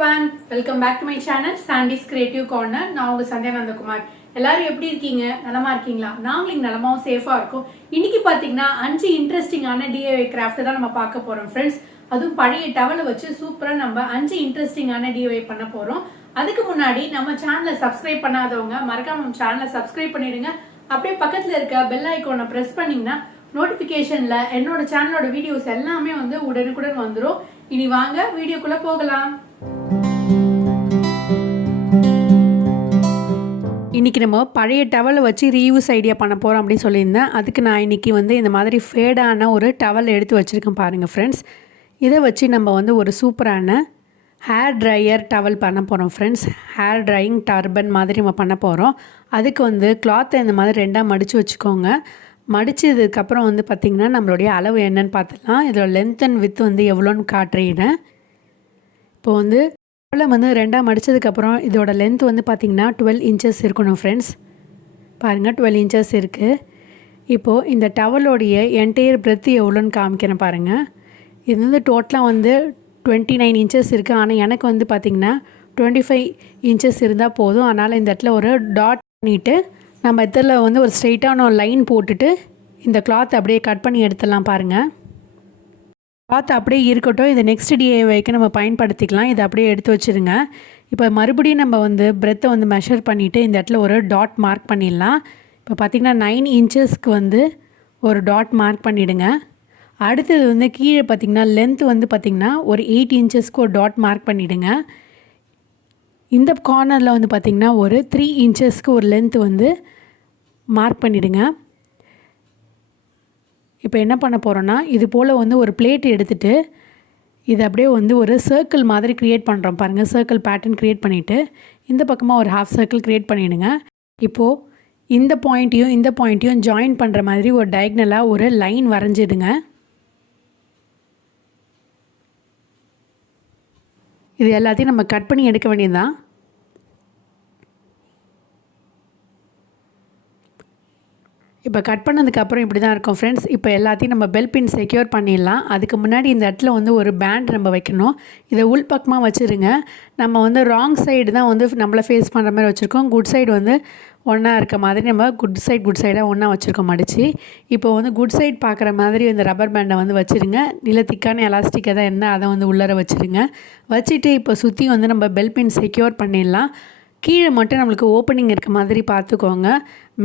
everyone, welcome back to my channel Sandy's Creative Corner. நான் உங்க சந்தியா நந்தகுமார். எல்லாரும் எப்படி இருக்கீங்க? நலமா இருக்கீங்களா? நாங்களும் நலமாவும் சேஃபா இருக்கோம். இன்னைக்கு பாத்தீங்கன்னா 5 இன்ட்ரெஸ்டிங்கான DIY கிராஃப்ட் தான் நம்ம பார்க்க போறோம் ஃப்ரெண்ட்ஸ். அதுவும் பழைய டவலை வச்சு சூப்பரா நம்ம 5 இன்ட்ரெஸ்டிங்கான DIY பண்ண போறோம். அதுக்கு முன்னாடி நம்ம சேனலை சப்ஸ்கிரைப் பண்ணாதவங்க மறக்காம நம்ம சேனலை சப்ஸ்கிரைப் பண்ணிடுங்க. அப்படியே பக்கத்துல இருக்க பெல் ஐகானை பிரஸ் பண்ணீங்கன்னா நோட்டிபிகேஷன்ல என்னோட சேனலோட வீடியோஸ் எல்லாமே வந்து உடனுக்குடன் வந்துடும். இனி வாங்க வீடியோக்குள்ள போகலாம். இன்றைக்கி நம்ம பழைய டவலை வச்சு ரீயூஸ் ஐடியா பண்ண போகிறோம் அப்படின்னு சொல்லியிருந்தேன். அதுக்கு நான் இன்றைக்கி வந்து இந்த மாதிரி ஃபேடான ஒரு டவல் எடுத்து வச்சுருக்கேன் பாருங்கள் ஃப்ரெண்ட்ஸ். இதை வச்சு நம்ம வந்து ஒரு சூப்பரான ஹேர் ட்ரையர் டவல் பண்ண போகிறோம் ஃப்ரெண்ட்ஸ். ஹேர் ட்ரையிங் டர்பன் மாதிரி நம்ம பண்ண போகிறோம். அதுக்கு வந்து கிளாத்தை இந்த மாதிரி ரெண்டாக மடித்து வச்சுக்கோங்க. மடித்ததுக்கப்புறம் வந்து பார்த்திங்கன்னா நம்மளுடைய அளவு என்னன்னு பார்த்துக்கலாம். இதோட லென்த் அண்ட் வித் வந்து எவ்வளோன்னு காட்டுறேன். இப்போ வந்து டவலை வந்து ரெண்டாக மடித்ததுக்கப்புறம் இதோட லென்த் வந்து பார்த்திங்கன்னா 12 இன்ச்சஸ் இருக்கணும் ஃப்ரெண்ட்ஸ். பாருங்கள் 12 இன்ச்சஸ் இருக்குது. இப்போது இந்த டவலோடைய என்டையர் பிரெத்து எவ்வளோன்னு காமிக்கிறேன் பாருங்கள். இது வந்து டோட்டலாக வந்து 29 இன்ச்சஸ் இருக்குது. ஆனால் எனக்கு வந்து பார்த்திங்கன்னா 25 இன்ச்சஸ் இருந்தால் போதும். அதனால் இந்த இடத்துல ஒரு டாட் பண்ணிவிட்டு நம்ம இதில் வந்து ஒரு ஸ்ட்ரெயிட்டான ஒரு லைன் போட்டுட்டு இந்த கிளாத் அப்படியே கட் பண்ணி எடுத்துடலாம் பாருங்கள். கிளாத் அப்படியே இருக்கட்டும். இதை நெக்ஸ்ட் DIYக்கு நம்ம பயன்படுத்திக்கலாம். இதை அப்படியே எடுத்து வச்சுருங்க. இப்போ மறுபடியும் நம்ம வந்து பிரெத்தை வந்து மெஷர் பண்ணிவிட்டு இந்த இடத்துல ஒரு டாட் மார்க் பண்ணிடலாம். இப்போ பார்த்திங்கன்னா 9 இன்ச்சஸ்க்கு வந்து ஒரு டாட் மார்க் பண்ணிவிடுங்க. அடுத்தது வந்து கீழே பார்த்திங்கன்னா லென்த் வந்து பார்த்திங்கன்னா ஒரு 8 இன்ச்சஸ்க்கு ஒரு டாட் மார்க் பண்ணிவிடுங்க. இந்த கார்னரில் வந்து பார்த்திங்கன்னா ஒரு 3 இன்ச்சஸ்க்கு ஒரு லென்த் வந்து மார்க் பண்ணிவிடுங்க. இப்போ என்ன பண்ண போகிறோன்னா இது போல் வந்து ஒரு பிளேட் எடுத்துகிட்டு இது அப்படியே வந்து ஒரு சர்க்கிள் மாதிரி க்ரியேட் பண்ணுறோம் பாருங்கள். சர்க்கிள் பேட்டர்ன் க்ரியேட் பண்ணிவிட்டு இந்த பக்கமாக ஒரு ஹாஃப் சர்க்கிள் க்ரியேட் பண்ணிவிடுங்க. இப்போது இந்த பாயிண்ட்டையும் ஜாயின் பண்ணுற மாதிரி ஒரு டயக்னலாக ஒரு லைன் வரைஞ்சிடுங்க. இது எல்லாத்தையும் நம்ம கட் பண்ணி எடுக்க வேண்டியதுதான். இப்போ கட் பண்ணதுக்கப்புறம் இப்படி தான் இருக்கும் ஃப்ரெண்ட்ஸ். இப்போ எல்லாத்தையும் நம்ம பெல் பின் செக்யூர் பண்ணிடலாம். அதுக்கு முன்னாடி இந்த இடத்துல வந்து ஒரு பேண்ட் நம்ம வைக்கணும். இதை உள் பக்கமாக வச்சுருங்க. நம்ம வந்து ராங் சைடு தான் வந்து நம்மளை ஃபேஸ் பண்ணுற மாதிரி வச்சுருக்கோம். குட் சைடு வந்து ஒன்றா இருக்க மாதிரி நம்ம குட் சைடாக ஒன்றா வச்சுருக்கோம் மடித்து. இப்போ வந்து குட் சைடு பார்க்குற மாதிரி இந்த ரப்பர் பேண்டை வந்து வச்சுருங்க. இல்லை திக்கான எலாஸ்டிக் எதாவது இருந்தால் அதை வந்து உள்ளர வச்சுருங்க. வச்சுட்டு இப்போ சுற்றி வந்து நம்ம பெல் பின் செக்யூர் பண்ணிடலாம். கீழே மட்டும் நம்மளுக்கு ஓப்பனிங் இருக்க மாதிரி பார்த்துக்கோங்க.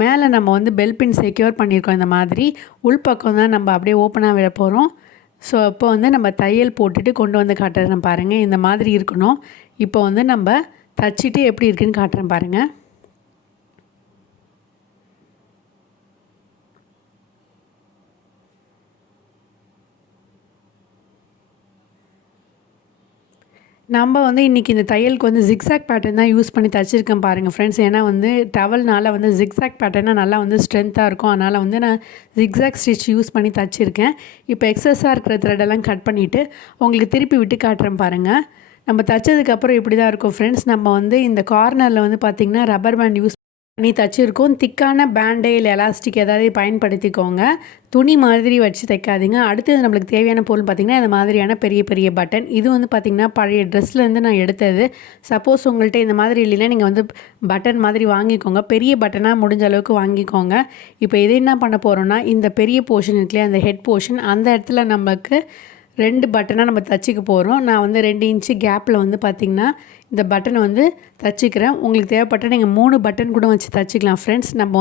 மேலே நம்ம வந்து பெல் பின் செக்யூர் பண்ணியிருக்கோம். இந்த மாதிரி உள்பக்கம் தான் நம்ம அப்படியே ஓப்பனாக விட போகிறோம். ஸோ இப்போ வந்து நம்ம தையல் போட்டுட்டு கொண்டு வந்து காட்டுறேன் பாருங்கள். இந்த மாதிரி இருக்கணும். இப்போ வந்து நம்ம தச்சுட்டு எப்படி இருக்குன்னு காட்டுறேன் பாருங்கள். நம்ம வந்து இன்றைக்கி இந்த தையலுக்கு வந்து ஜிக்ஸாக் பேட்டர்ன் தான் யூஸ் பண்ணி தச்சுருக்கேன் பாருங்கள் ஃப்ரெண்ட்ஸ். ஏன்னா வந்து டவல்னால் வந்து ஜிக்ஸாக் பேட்டர்னால் நல்லா வந்து ஸ்ட்ரென்த்தாக இருக்கும். அதனால் வந்து நான் ஜிக்ஸாக் ஸ்டிச் யூஸ் பண்ணி தச்சுருக்கேன். இப்போ எக்ஸஸாக இருக்கிற த்ரெடெல்லாம் கட் பண்ணிவிட்டு உங்களுக்கு திருப்பி விட்டு காட்டுறேன் பாருங்கள். நம்ம தைச்சதுக்கப்புறம் இப்படி தான் இருக்கும் ஃப்ரெண்ட்ஸ். நம்ம வந்து இந்த கார்னரில் வந்து பார்த்திங்கன்னா ரப்பர் பேண்ட் யூஸ் பண்ணி தச்சுருக்கோம். திக்கான பேண்டு இல்லை எலாஸ்டிக் ஏதாவது பயன்படுத்திக்கோங்க. துணி மாதிரி வச்சு தைக்காதீங்க. அடுத்தது நம்மளுக்கு தேவையான பொருள் பார்த்திங்கன்னா இந்த மாதிரியான பெரிய பெரிய பட்டன். இது வந்து பார்த்திங்கன்னா பழைய ட்ரெஸ்லேருந்து நான் எடுத்தது. சப்போஸ் உங்கள்கிட்ட இந்த மாதிரி இல்லைன்னா நீங்கள் வந்து பட்டன் மாதிரி வாங்கிக்கோங்க. பெரிய பட்டனாக முடிஞ்ச அளவுக்கு வாங்கிக்கோங்க. இப்போ இதை என்ன பண்ண போகிறோன்னா இந்த பெரிய போர்ஷன் இருக்குல்லையா, அந்த ஹெட் போர்ஷன், அந்த இடத்துல நமக்கு 2 பட்டனாக நம்ம தச்சுக்க போகிறோம். நான் வந்து 2 இன்ச்சு கேப்பில் வந்து பார்த்திங்கன்னா இந்த பட்டனை வந்து தச்சுக்கிறேன். உங்களுக்கு தேவைப்பட்ட நீங்கள் 3 பட்டன் கூட வச்சு தச்சுக்கலாம் ஃப்ரெண்ட்ஸ். நம்ம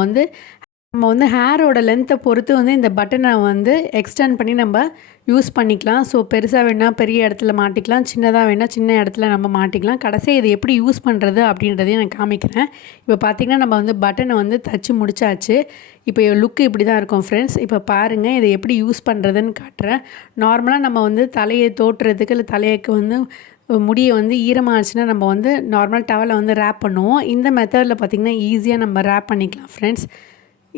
வந்து ஹேரோட லென்த்தை பொறுத்து வந்து இந்த பட்டனை வந்து எக்ஸ்டெண்ட் பண்ணி நம்ம யூஸ் பண்ணிக்கலாம். ஸோ பெருசாக வேணால் பெரிய இடத்துல மாட்டிக்கலாம், சின்னதாக வேணால் சின்ன இடத்துல நம்ம மாட்டிக்கலாம். கடைசியாக இது எப்படி யூஸ் பண்ணுறது அப்படின்றதையும் நான் காமிக்கிறேன். இப்போ பார்த்திங்கன்னா நம்ம வந்து பட்டனை வந்து தச்சு முடிச்சாச்சு. இப்போ லுக்கு இப்படி தான் இருக்கும் ஃப்ரெண்ட்ஸ். இப்போ பாருங்கள் இதை எப்படி யூஸ் பண்ணுறதுன்னு காட்டுறேன். நார்மலாக நம்ம வந்து தலையை தோட்டுறதுக்கு இல்லை தலையைக்கு வந்து முடியை வந்து ஈரமாகிடுச்சுன்னா நம்ம வந்து நார்மல் டவலை வந்து ரேப் பண்ணுவோம். இந்த மெத்தடில் பார்த்திங்கன்னா ஈஸியாக நம்ம ரேப் பண்ணிக்கலாம் ஃப்ரெண்ட்ஸ்.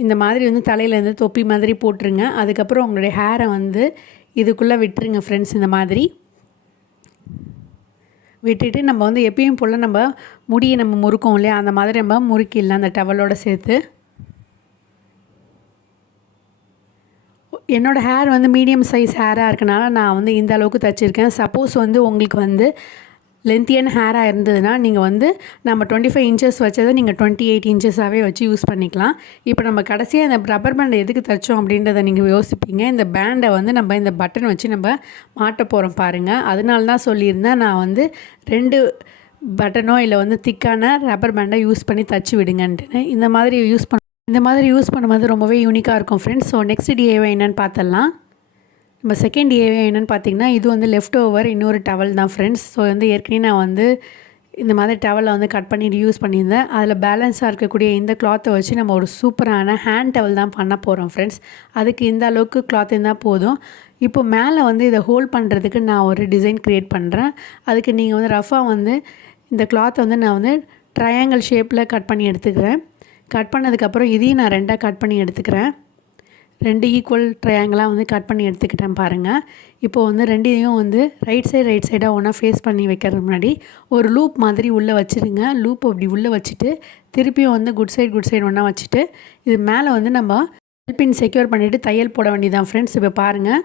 இந்த மாதிரி வந்து தலையிலேருந்து தொப்பி மாதிரி போட்டுருங்க. அதுக்கப்புறம் உங்களுடைய ஹேரை வந்து இதுக்குள்ளே விட்டுருங்க ஃப்ரெண்ட்ஸ். இந்த மாதிரி விட்டுட்டு நம்ம வந்து எப்பயும் போல் நம்ம முடியை நம்ம முறுக்கோம் இல்லையா, அந்த மாதிரி நம்ம முறுக்கிடலாம் அந்த டவலோடு சேர்த்து. என்னோடய ஹேர் வந்து மீடியம் சைஸ் ஹேராக இருக்கனால நான் வந்து இந்த அளவுக்கு தைச்சிருக்கேன். சப்போஸ் வந்து உங்களுக்கு வந்து லென்த்தியான ஹேராக இருந்ததுன்னா நீங்கள் வந்து நம்ம 25 இன்ச்சஸ் வச்சதை நீங்கள் 28 இன்ச்சஸாகவே வச்சு யூஸ் பண்ணிக்கலாம். இப்போ நம்ம கடைசியாக இந்த ரப்பர் பேண்டை எதுக்கு தைச்சோம் அப்படின்றத நீங்கள் யோசிப்பீங்க. இந்த பேண்டை வந்து நம்ம இந்த பட்டன் வச்சு நம்ம மாட்ட போகிறோம் பாருங்கள். அதனால தான் சொல்லியிருந்தேன் நான் வந்து 2 பட்டனோ இல்லை வந்து திக்கான ரப்பர் பேண்டை யூஸ் பண்ணி தச்சு விடுங்கன்ட்டுன்னு. இந்த மாதிரி யூஸ் பண்ணும்போது ரொம்பவே யூனிக்காக இருக்கும் ஃப்ரெண்ட்ஸ். ஸோ நெக்ஸ்ட் டிஏவை என்னென்னு பார்த்துடலாம். நம்ம செகண்ட் டிஏவை என்னென்னு பார்த்தீங்கன்னா, இது வந்து லெஃப்ட் ஓவர் இன்னொரு டவல் தான் ஃப்ரெண்ட்ஸ். ஸோ வந்து ஏற்கனவே நான் வந்து இந்த மாதிரி டவலை வந்து கட் பண்ணிட்டு யூஸ் பண்ணியிருந்தேன். அதில் பேலன்ஸாக இருக்கக்கூடிய இந்த கிளாத்தை வச்சு நம்ம ஒரு சூப்பரான ஹேண்ட் டவல் தான் பண்ண போகிறோம் ஃப்ரெண்ட்ஸ். அதுக்கு இந்த அளவுக்கு கிளாத் இருந்தால் போதும். இப்போ மேலே வந்து இதை ஹோல்ட் பண்ணுறதுக்கு நான் ஒரு டிசைன் க்ரியேட் பண்ணுறேன். அதுக்கு நீங்கள் வந்து ரஃபாக வந்து இந்த கிளாத்தை வந்து நான் வந்து ட்ரையாங்கிள் ஷேப்பில் கட் பண்ணி எடுத்துக்கிறேன். கட் பண்ணதுக்கப்புறம் இதையும் நான் 2ஆக கட் பண்ணி எடுத்துக்கிறேன். 2 ஈக்குவல் ட்ரையாங்கிளாக வந்து கட் பண்ணி எடுத்துக்கிட்டேன் பாருங்கள். இப்போது வந்து 2யும் வந்து ரைட் சைடாக ஒன்றா ஃபேஸ் பண்ணி வைக்கிறதுக்கு முன்னாடி ஒரு லூப் மாதிரி உள்ளே வச்சுருங்க. லூப் அப்படி உள்ளே வச்சுட்டு திருப்பியும் வந்து குட் சைடு ஒன்றா வச்சுட்டு இது மேலே வந்து நம்ம பின் செக்யூர் பண்ணிவிட்டு தையல் போட வேண்டியதான் ஃப்ரெண்ட்ஸ். இப்போ பாருங்கள்,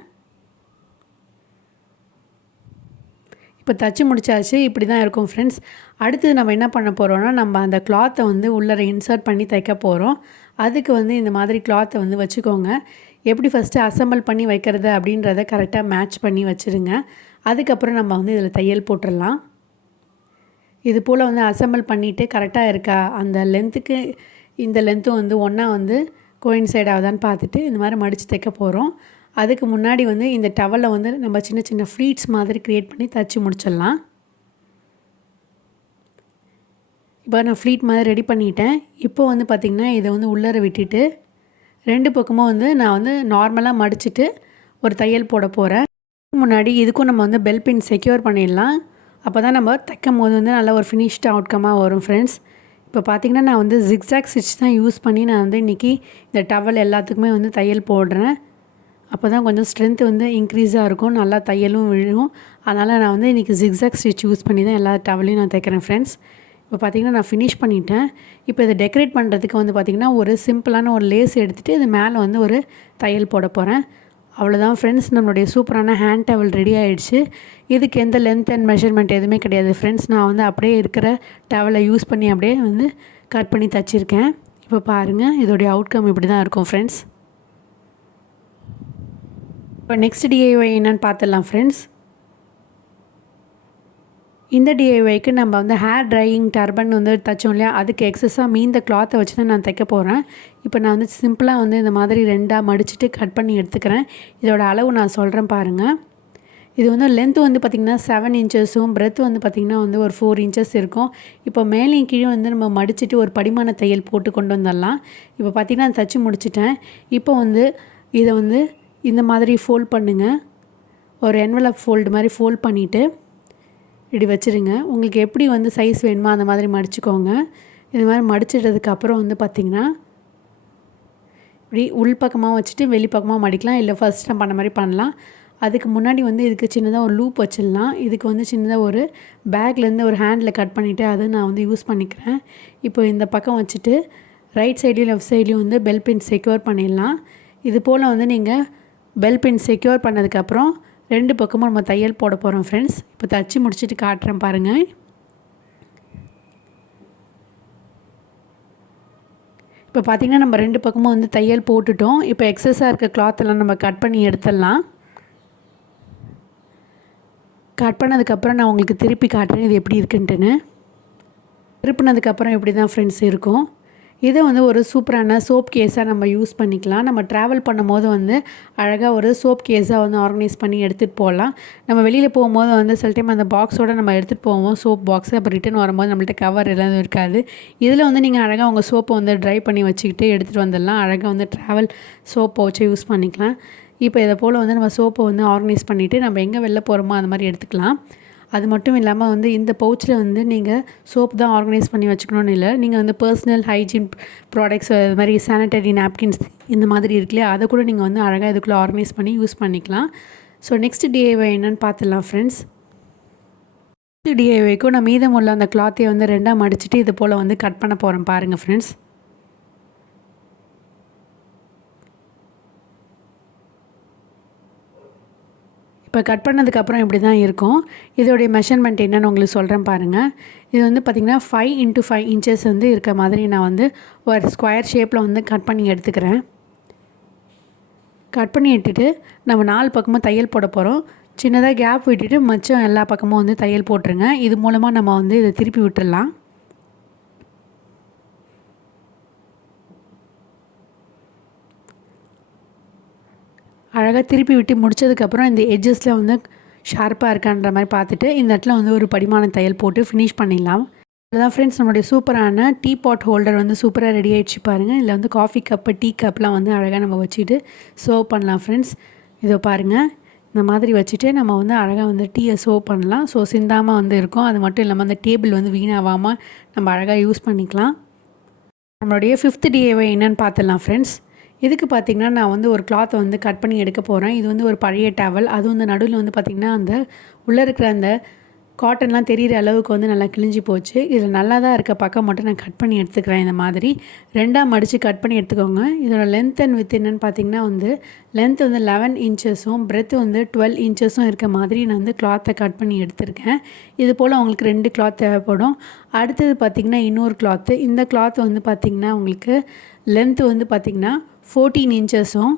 இப்போ தச்சு முடிச்சாச்சு. இப்படி தான் இருக்கும் ஃப்ரெண்ட்ஸ். அடுத்தது நம்ம என்ன பண்ண போகிறோம்னா, நம்ம அந்த கிளாத்தை வந்து உள்ளே இன்சர்ட் பண்ணி தைக்க போகிறோம். அதுக்கு வந்து இந்த மாதிரி கிளாத்தை வந்து வச்சுக்கோங்க. எப்படி ஃபஸ்ட்டு அசம்பிள் பண்ணி வைக்கிறது அப்படின்றத கரெக்டாக மேட்ச் பண்ணி வச்சுருங்க. அதுக்கப்புறம் நம்ம வந்து இதில் தையல் போட்டுடலாம். இது போல் வந்து அசம்பிள் பண்ணிவிட்டு கரெக்டாக இருக்கா, அந்த லென்த்துக்கு இந்த லென்த்தும் வந்து ஒன்றா வந்து கோயின்சைட் ஆகுதான்னு பார்த்துட்டு இந்த மாதிரி மடித்து தைக்க போகிறோம். அதுக்கு முன்னாடி வந்து இந்த டவலை வந்து நம்ம சின்ன சின்ன ஃப்ளீட்ஸ் மாதிரி க்ரியேட் பண்ணி தச்சு முடிச்சிடலாம். இப்போ நான் ஃப்ளீட் மாதிரி ரெடி பண்ணிட்டேன். இப்போ வந்து பார்த்திங்கன்னா இதை வந்து உள்ளர விட்டுட்டு 2 பக்கமும் வந்து நான் வந்து நார்மலாக மடிச்சுட்டு ஒரு தையல் போட போகிறேன். முன்னாடி இதுக்கும் நம்ம வந்து பெல் பின் செக்யூர் பண்ணிடலாம். அப்போ தான் நம்ம தைக்கும் போது வந்து நல்ல ஒரு ஃபினிஷ்டு அவுட்கமாக வரும் ஃப்ரெண்ட்ஸ். இப்போ பார்த்திங்கன்னா நான் வந்து ஜிக்ஸாக் ஸ்டிச் தான் யூஸ் பண்ணி நான் வந்து இன்றைக்கி இந்த டவல் எல்லாத்துக்குமே வந்து தையல் போடுறேன். அப்போ தான் கொஞ்சம் ஸ்ட்ரென்த் வந்து இன்க்ரீஸாக இருக்கும், நல்லா தையலும் விழுகும். அதனால் நான் வந்து இன்றைக்கி ஜிக்ஸாக் ஸ்டிச் யூஸ் பண்ணி தான் எல்லா டவலையும் நான் தைக்கிறேன் ஃப்ரெண்ட்ஸ். இப்போ பார்த்திங்கன்னா நான் ஃபினிஷ் பண்ணிட்டேன். இப்போ இதை டெக்கரேட் பண்ணுறதுக்கு வந்து பார்த்திங்கன்னா ஒரு சிம்பிளான ஒரு லேஸ் எடுத்துகிட்டு இது மேலே வந்து ஒரு தையல் போட போகிறேன். அவ்வளோதான் ஃப்ரெண்ட்ஸ், நம்மளுடைய சூப்பரான ஹேண்ட் டவல் ரெடி ஆகிடுச்சு. இதுக்கு எந்த லென்த் அண்ட் மெஷர்மெண்ட் எதுவுமே கிடையாது ஃப்ரெண்ட்ஸ். நான் வந்து அப்படியே இருக்கிற டவலை யூஸ் பண்ணி அப்படியே வந்து கட் பண்ணி தச்சுருக்கேன். இப்போ பாருங்கள், இதோடைய அவுட்கம் இப்படி தான் இருக்கும் ஃப்ரெண்ட்ஸ். இப்போ நெக்ஸ்ட் டிஐஒய் என்னென்னு பார்த்துடலாம் ஃப்ரெண்ட்ஸ். இந்த டிஐஒய்க்கு நம்ம வந்து ஹேர் ட்ரையிங் டர்பன் வந்து தைச்சோம் இல்லையா, அதுக்கு எக்ஸஸாக மீந்த கிளாத்தை வச்சு தான் நான் தைக்க போகிறேன். இப்போ நான் வந்து சிம்பிளாக வந்து இந்த மாதிரி 2ஆக மடிச்சுட்டு கட் பண்ணி எடுத்துக்கிறேன். இதோட அளவு நான் சொல்கிறேன் பாருங்கள். இது வந்து லென்த்து வந்து பார்த்திங்கன்னா 7 இன்ச்சஸும் பிரெத் வந்து பார்த்திங்கன்னா வந்து ஒரு 4 இன்ச்சஸ் இருக்கும். இப்போ மேலேயும் கீழே வந்து நம்ம மடிச்சுட்டு ஒரு படிமான தையல் போட்டு கொண்டு வந்துடலாம். இப்போ பார்த்திங்கன்னா நான் தைச்சி முடிச்சிட்டேன். இப்போ வந்து இதை வந்து இந்த மாதிரி ஃபோல்ட் பண்ணுங்கள். ஒரு என்வலப் ஃபோல்டு மாதிரி ஃபோல்ட் பண்ணிவிட்டு இப்படி வச்சுருங்க. உங்களுக்கு எப்படி வந்து சைஸ் வேணுமோ அந்த மாதிரி மடிச்சுக்கோங்க. இது மாதிரி மடிச்சிட்டதுக்கப்புறம் வந்து பார்த்திங்கன்னா இப்படி உள்பக்கமாக வச்சுட்டு வெளிப்பக்கமாக மடிக்கலாம், இல்லை ஃபர்ஸ்ட் நான் பண்ண மாதிரி பண்ணலாம். அதுக்கு முன்னாடி வந்து இதுக்கு சின்னதாக ஒரு லூப் வச்சிடலாம். இதுக்கு வந்து சின்னதாக ஒரு பேக்லேருந்து ஒரு ஹேண்டில் கட் பண்ணிவிட்டு அதை நான் வந்து யூஸ் பண்ணிக்கிறேன். இப்போ இந்த பக்கம் வச்சுட்டு ரைட் சைட்லேயும் லெஃப்ட் சைட்லேயும் வந்து பெல் பின் செக்யூர் பண்ணிடலாம். இது போல் வந்து நீங்கள் பெல் பின் செக்யூர் பண்ணதுக்கப்புறம் 2 பக்கமும் நம்ம தையல் போட போகிறோம் ஃப்ரெண்ட்ஸ். இப்போ தச்சு முடிச்சுட்டு காட்டுறேன் பாருங்கள். இப்போ பார்த்திங்கன்னா நம்ம 2 பக்கமும் வந்து தையல் போட்டுட்டோம். இப்போ எக்ஸஸாக இருக்க கிளாத்தெல்லாம் நம்ம கட் பண்ணி எடுத்துடலாம். கட் பண்ணதுக்கப்புறம் நான் உங்களுக்கு திருப்பி காட்டுறேன் இது எப்படி இருக்குன்ட்டுன்னு. திருப்பினதுக்கப்புறம் இப்படி தான் ஃப்ரெண்ட்ஸ் இருக்கும். இதை வந்து ஒரு சூப்பரான சோப் கேஸாக நம்ம யூஸ் பண்ணிக்கலாம். நம்ம ட்ராவல் பண்ணும்போது வந்து அழகாக ஒரு சோப் கேஸாக வந்து ஆர்கனைஸ் பண்ணி எடுத்துகிட்டு போகலாம். நம்ம வெளியில் போகும்போது வந்து சில டைம் அந்த பாக்ஸோடு நம்ம எடுத்துகிட்டு போவோம், சோப் பாக்ஸு. அப்போ ரிட்டன் வரும்போது நம்மள்ட்ட கவர் எல்லாம் இருக்காது. இதில் வந்து நீங்கள் அழகாக உங்கள் சோப்பை வந்து ட்ரை பண்ணி வச்சுக்கிட்டு எடுத்துகிட்டு வந்துடலாம். அழகாக வந்து ட்ராவல் சோப் பவுச்சை யூஸ் பண்ணிக்கலாம். இப்போ இதை போல் வந்து நம்ம சோப்பை வந்து ஆர்கனைஸ் பண்ணிவிட்டு நம்ம எங்கே வெளில போகிறோமோ அந்த மாதிரி எடுத்துக்கலாம். அது மட்டும் இல்லாமல் வந்து இந்த பவுச்சில் வந்து நீங்கள் சோப் தான் ஆர்கனைஸ் பண்ணி வச்சுக்கணும்னு இல்லை, நீங்கள் வந்து பர்சனல் ஹைஜீன் ப்ராடக்ட்ஸ் அது மாதிரி சானிட்டரி நாப்கின்ஸ் இந்த மாதிரி இருக்குல்லையா, அதை கூட நீங்கள் வந்து அழகாக இதுக்குள்ளே ஆர்கனைஸ் பண்ணி யூஸ் பண்ணிக்கலாம். ஸோ நெக்ஸ்ட் டிஐஒய் என்னென்னு பார்த்துடலாம் ஃப்ரெண்ட்ஸ். டிஐஒய்க்கும் நான் மீதமுள்ள அந்த கிளாத்தையை வந்து 2ஆக மடிச்சுட்டு இது போல் வந்து கட் பண்ண போகிறேன் பாருங்கள் ஃப்ரெண்ட்ஸ். இப்போ கட் பண்ணதுக்கப்புறம் இப்படி தான் இருக்கும். இதோடைய மெஷர்மெண்ட் என்னென்னு உங்களுக்கு சொல்கிறேன் பாருங்கள். இது வந்து பார்த்திங்கன்னா 5 × 5 இன்ச்சஸ் வந்து இருக்க மாதிரி நான் வந்து ஒரு ஸ்கொயர் ஷேப்பில் வந்து கட் பண்ணி எடுத்துக்கிறேன். கட் பண்ணி எடுத்துகிட்டு நம்ம 4 பக்கமும் தையல் போட போகிறோம். சின்னதாக கேப் விட்டுட்டு மிச்சம் எல்லா பக்கமும் வந்து தையல் போட்டுருங்க. இது மூலமாக நம்ம வந்து இதை திருப்பி விட்டுடலாம். அழகாக திருப்பி விட்டு முடித்ததுக்கப்புறம் இந்த எட்ஜஸில் வந்து ஷார்ப்பாக இருக்கான்ற மாதிரி பார்த்துட்டு இந்த இடத்துல வந்து ஒரு படிமான தையல் போட்டு ஃபினிஷ் பண்ணிடலாம். அதுதான் ஃப்ரெண்ட்ஸ், நம்மளுடைய சூப்பரான டீ பாட் ஹோல்டர் வந்து சூப்பராக ரெடி ஆகிடுச்சு பாருங்கள். இதில் வந்து காஃபி கப்பு, டீ கப்லாம் வந்து அழகாக நம்ம வச்சுட்டு சர்வ் பண்ணலாம் ஃப்ரெண்ட்ஸ். இதோ பாருங்கள், இந்த மாதிரி வச்சுட்டு நம்ம வந்து அழகாக வந்து டீயை சர்வ் பண்ணலாம். ஸோ சிந்தாமல் வந்து இருக்கும். அது மட்டும் இல்லாமல் அந்த டேபிள் வந்து வீணாகாமல் நம்ம அழகாக யூஸ் பண்ணிக்கலாம். நம்மளுடைய 5th DIY என்னென்னு பார்த்துடலாம் ஃப்ரெண்ட்ஸ். இதுக்கு பார்த்திங்கன்னா நான் வந்து ஒரு கிளாத்தை வந்து கட் பண்ணி எடுக்க போகிறேன். இது வந்து ஒரு பழைய டவல். அதுவும் இந்த நடுவில் வந்து பார்த்திங்கன்னா அந்த உள்ளே இருக்கிற அந்த காட்டன்லாம் தெரிகிற அளவுக்கு வந்து நல்லா கிழிஞ்சி போச்சு. இதில் நல்லா தான் இருக்க பக்கம் மட்டும் நான் கட் பண்ணி எடுத்துக்கிறேன். இந்த மாதிரி 2ஆக மடித்து கட் பண்ணி எடுத்துக்கோங்க. இதோட லென்த் அண்ட் வித் என்னென்னு பார்த்திங்கன்னா வந்து லென்த் வந்து 11 இன்ச்சஸும் பிரெத் வந்து 12 இன்ச்சஸும் இருக்க மாதிரி நான் வந்து கிளாத்தை கட் பண்ணி எடுத்திருக்கேன். இது போல் உங்களுக்கு 2 கிளாத் தேவைப்படும். அடுத்தது பார்த்திங்கன்னா இன்னொரு கிளாத்து. இந்த கிளாத் வந்து பார்த்திங்கன்னா உங்களுக்கு லென்த்து வந்து பார்த்திங்கன்னா 14 இன்ச்சஸும்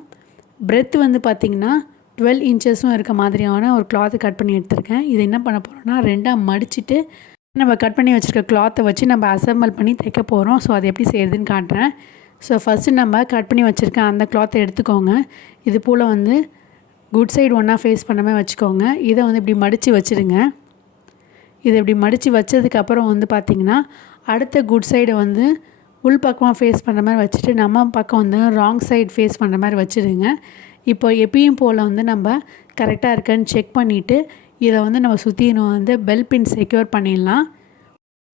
பிரெத் வந்து பார்த்திங்கன்னா 12 இன்ச்சஸும் இருக்க மாதிரியான ஒரு கிளாத்து கட் பண்ணி எடுத்திருக்கேன். இது என்ன பண்ண போகிறோன்னா 2ஆக மடிச்சுட்டு நம்ம கட் பண்ணி வச்சுருக்க கிளாத்தை வச்சு நம்ம அசம்பிள் பண்ணி தைக்க போகிறோம். ஸோ அது எப்படி செய்கிறதுன்னு காட்டுறேன். ஸோ ஃபஸ்ட்டு நம்ம கட் பண்ணி வச்சுருக்க அந்த கிளாத்தை எடுத்துக்கோங்க. இது போல் வந்து குட் சைடு ஒன்றா ஃபேஸ் பண்ண மாதிரி வச்சுக்கோங்க. இதை வந்து இப்படி மடித்து வச்சுருங்க. இதை இப்படி மடித்து வச்சதுக்கப்புறம் வந்து பார்த்திங்கன்னா அடுத்த குட் சைடை வந்து உள் பக்கமாக ஃபேஸ் பண்ணுற மாதிரி வச்சுட்டு நம்ம பக்கம் வந்து ராங் சைடு ஃபேஸ் பண்ணுற மாதிரி வச்சுடுங்க. இப்போ எப்பயும் போல் வந்து நம்ம கரெக்டாக இருக்கான்னு செக் பண்ணிவிட்டு இதை வந்து நம்ம சுற்றி வந்து பெல் பின் செக்யூர் பண்ணிடலாம்.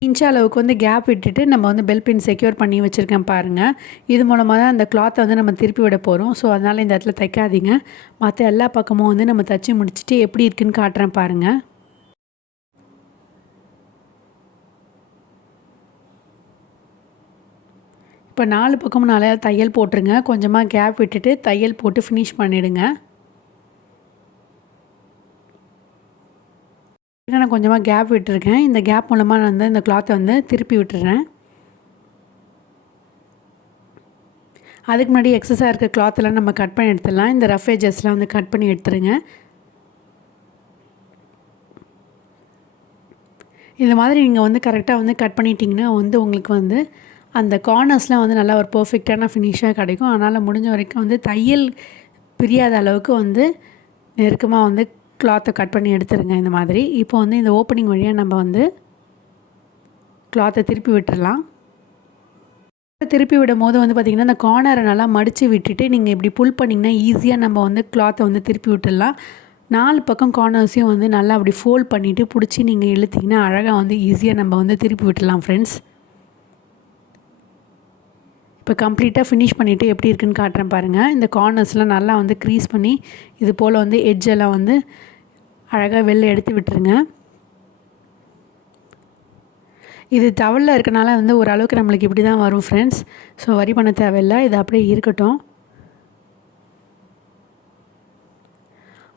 இன்ச் அளவுக்கு வந்து கேப் விட்டுட்டு நம்ம வந்து பெல் பின் செக்யூர் பண்ணி வச்சுருக்கேன் பாருங்கள். இது மூலமாக தான் அந்த கிளாத்தை வந்து நம்ம திருப்பி விட போகிறோம். ஸோ அதனால் இந்த இடத்துல தைக்காதீங்க. மற்ற எல்லா பக்கமும் வந்து நம்ம தைச்சி முடிச்சுட்டு எப்படி இருக்குதுன்னு காட்டுறேன் பாருங்கள். இப்போ 4 பக்கமும் நல்லா தையல் போட்டுருங்க. கொஞ்சமாக கேப் விட்டுட்டு தையல் போட்டு ஃபினிஷ் பண்ணிவிடுங்க. நான் கொஞ்சமாக கேப் விட்டுருக்கேன். இந்த கேப் மூலமாக நான் வந்து இந்த கிளாத்தை வந்து திருப்பி விட்டுறேன். அதுக்கு முன்னாடி எக்ஸஸாக இருக்க கிளாத்தெல்லாம் நம்ம கட் பண்ணி எடுத்துடலாம். இந்த ரஃப் எட்ஜஸ்லாம் வந்து கட் பண்ணி எடுத்துருங்க. இந்த மாதிரி நீங்கள் வந்து கரெக்டாக வந்து கட் பண்ணிட்டீங்கன்னா வந்து உங்களுக்கு வந்து அந்த கார்னர்ஸ்லாம் வந்து நல்லா ஒரு பர்ஃபெக்டான ஃபினிஷாக கிடைக்கும். அதனால் முடிஞ்ச வரைக்கும் வந்து தையல் பிரியாத அளவுக்கு வந்து நெருக்கமாக வந்து கிளாத்தை கட் பண்ணி எடுத்துருங்க. இந்த மாதிரி இப்போ வந்து இந்த ஓப்பனிங் வழியாக நம்ம வந்து கிளாத்தை திருப்பி விட்டுடலாம். திருப்பி விடும் போது வந்து பார்த்திங்கன்னா அந்த கார்னரை நல்லா மடித்து விட்டுட்டு நீங்கள் இப்படி புல் பண்ணிங்கன்னா ஈஸியாக நம்ம வந்து கிளாத்தை வந்து திருப்பி விட்டுடலாம். 4 பக்கம் கார்னர்ஸையும் வந்து நல்லா அப்படி ஃபோல்ட் பண்ணிவிட்டு பிடிச்சி நீங்கள் இழுத்திங்கன்னா அழகாக வந்து ஈஸியாக நம்ம வந்து திருப்பி விட்டுடலாம் ஃப்ரெண்ட்ஸ். இப்போ கம்ப்ளீட்டாக ஃபினிஷ் பண்ணிவிட்டு எப்படி இருக்குன்னு காட்டுறேன் பாருங்கள். இந்த கார்னர்ஸ்லாம் நல்லா வந்து க்ரீஸ் பண்ணி இது போல் வந்து எட்ஜெல்லாம் வந்து அழகாக வெளில எடுத்து விட்டுருங்க. இது டவலில் இருக்கனால வந்து ஓரளவுக்கு நம்மளுக்கு இப்படி தான் வரும் ஃப்ரெண்ட்ஸ். ஸோ வரி பண்ண தேவையில்லை, இது அப்படியே இருக்கட்டும்.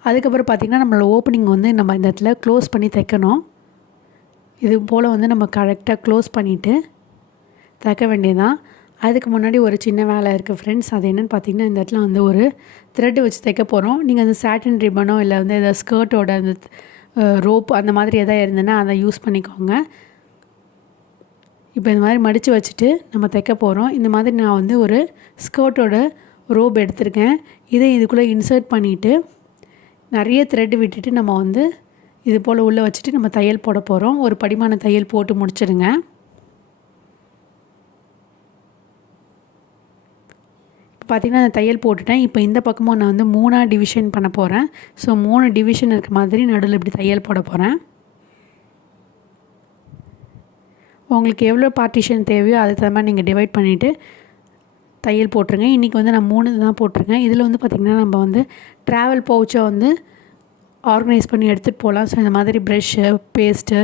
அதுக்கப்புறம் பார்த்திங்கன்னா நம்மளோட ஓப்பனிங் வந்து நம்ம இந்த இடத்துல க்ளோஸ் பண்ணி தைக்கணும். இது போல் வந்து நம்ம கரெக்டாக க்ளோஸ் பண்ணிவிட்டு தைக்க வேண்டியதான். அதுக்கு முன்னாடி ஒரு சின்ன வேலை இருக்குது ஃப்ரெண்ட்ஸ். அது என்னென்னு பார்த்திங்கன்னா இந்த இடத்துல வந்து ஒரு த்ரெட்டு வச்சு தைக்க போகிறோம். நீங்கள் அந்த சாட்டின் ரிப்பனோ இல்லை வந்து எதாவது ஸ்கர்ட்டோட அந்த ரோப் அந்த மாதிரி எதாவது இருந்ததுன்னா அதை யூஸ் பண்ணிக்கோங்க. இப்போ இந்த மாதிரி மடித்து வச்சுட்டு நம்ம தைக்க போகிறோம். இந்த மாதிரி நான் வந்து ஒரு ஸ்கர்ட்டோட ரோப் எடுத்திருக்கேன். இதை இதுக்குள்ளே இன்சர்ட் பண்ணிவிட்டு நிறைய த்ரெட் விட்டுட்டு நம்ம வந்து இது போல் உள்ளே வச்சுட்டு நம்ம தையல் போட போகிறோம். ஒரு படிமான தையல் போட்டு முடிச்சிடுங்க. பார்த்திங்கன்னா நான் தையல் போட்டுட்டேன். இப்போ இந்த பக்கமும் நான் வந்து 3ஆக டிவிஷன் பண்ண போகிறேன். ஸோ 3 டிவிஷன் இருக்க மாதிரி நடுவில் இப்படி தையல் போட போகிறேன். உங்களுக்கு எவ்வளோ பார்ட்டிஷன் தேவையோ அதுக்கு தகுந்த மாதிரி நீங்கள் டிவைட் பண்ணிவிட்டு தையல் போட்டுருங்க. இன்றைக்கி வந்து நான் 3 தான் போட்டிருக்கேன். இதில் வந்து பார்த்திங்கன்னா நம்ம வந்து ட்ராவல் பவுச்சை வந்து ஆர்கனைஸ் பண்ணி எடுத்துகிட்டு போகலாம். ஸோ இந்த மாதிரி ப்ரெஷ்ஷு, பேஸ்ட்டு,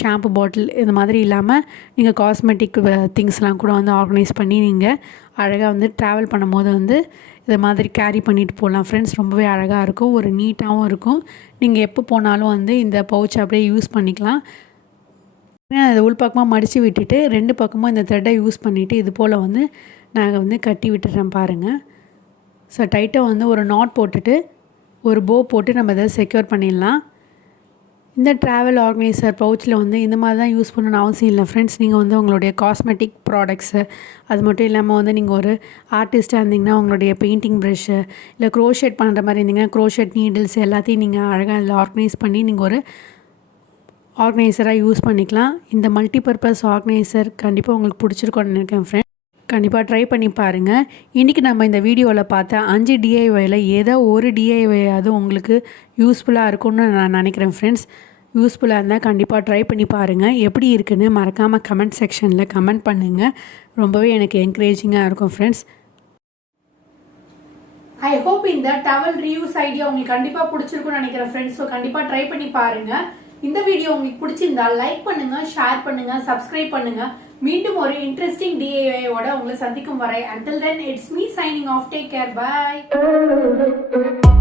ஷாம்பு பாட்டில் இந்த மாதிரி இல்லாமல் நீங்கள் காஸ்மெட்டிக் திங்ஸ்லாம் கூட வந்து ஆர்கனைஸ் பண்ணி நீங்கள் அழகாக வந்து ட்ராவல் பண்ணும்போது வந்து இதை மாதிரி கேரி பண்ணிட்டு போகலாம் ஃப்ரெண்ட்ஸ். ரொம்பவே அழகாக இருக்கும், ஒரு நீட்டாகவும் இருக்கும். நீங்கள் எப்போ போனாலும் வந்து இந்த பவுச் அப்படியே யூஸ் பண்ணிக்கலாம். அதை உள்பக்கமாக மடித்து விட்டுட்டு 2 பக்கமும் இந்த த்ரெட்டை யூஸ் பண்ணிவிட்டு இது போல் வந்து நாங்கள் வந்து கட்டி விட்டுறேன் பாருங்கள். ஸோ டைட்டாக வந்து ஒரு நாட் போட்டுட்டு ஒரு போ போட்டு நம்ம இதை செக்யூர் பண்ணிடலாம். இந்த ட்ராவல் ஆர்கனைசர் பவுச்சில் வந்து இந்த மாதிரி தான் யூஸ் பண்ணணும்னு அவசியம் இல்லை ஃப்ரெண்ட்ஸ். நீங்கள் வந்து உங்களுடைய காஸ்மெட்டிக் ப்ராடக்ட்ஸு, அது மட்டும் இல்லாமல் வந்து நீங்கள் ஒரு ஆர்டிஸ்ட்டாக இருந்தீங்கன்னா உங்களுடைய பெயிண்டிங் ப்ரஷ்ஷு, இல்லை க்ரோஷெட் பண்ணுற மாதிரி இருந்தீங்கன்னா க்ரோஷெட் நீடில்ஸ் எல்லாத்தையும் நீங்கள் அழகாக அதில் ஆர்கனைஸ் பண்ணி நீங்கள் ஒரு ஆர்கனைசராக யூஸ் பண்ணிக்கலாம். இந்த மல்டிபர்பஸ் ஆர்கனைசர் கண்டிப்பாக உங்களுக்கு பிடிச்சிருக்கோன்னு நினைக்கிறேன் ஃப்ரெண்ட்ஸ். கண்டிப்பாக ட்ரை பண்ணி பாருங்கள். இன்றைக்கி நம்ம இந்த வீடியோவில் பார்த்த 5 டிஐஒயில் ஏதோ ஒரு டிஐஒயாவது உங்களுக்கு யூஸ்ஃபுல்லாக இருக்கும்னு நான் நினைக்கிறேன் ஃப்ரெண்ட்ஸ். யூஸ்ஃபுல்லாக இருந்தால் கண்டிப்பாக ட்ரை பண்ணி பாருங்கள். எப்படி இருக்குன்னு மறக்காமல் கமெண்ட் செக்ஷனில் கமெண்ட் பண்ணுங்கள். ரொம்பவே எனக்கு என்கரேஜிங்காக இருக்கும் ஃப்ரெண்ட்ஸ். ஐ ஹோப் இந்த டவல் ரீயூஸ் ஐடியா உங்களுக்கு கண்டிப்பாக பிடிச்சிருக்கும்னு நினைக்கிறேன் ஃப்ரெண்ட்ஸ். ஸோ கண்டிப்பாக ட்ரை பண்ணி பாருங்கள். இந்த வீடியோ உங்களுக்கு பிடிச்சிருந்தா லைக் பண்ணுங்க, ஷேர் பண்ணுங்க, சப்ஸ்கிரைப் பண்ணுங்க. மீண்டும் ஒரு இன்ட்ரெஸ்டிங் டிஐஒயோட உங்களை சந்திக்கும் வரை until then it's me signing off. Take care. Bye.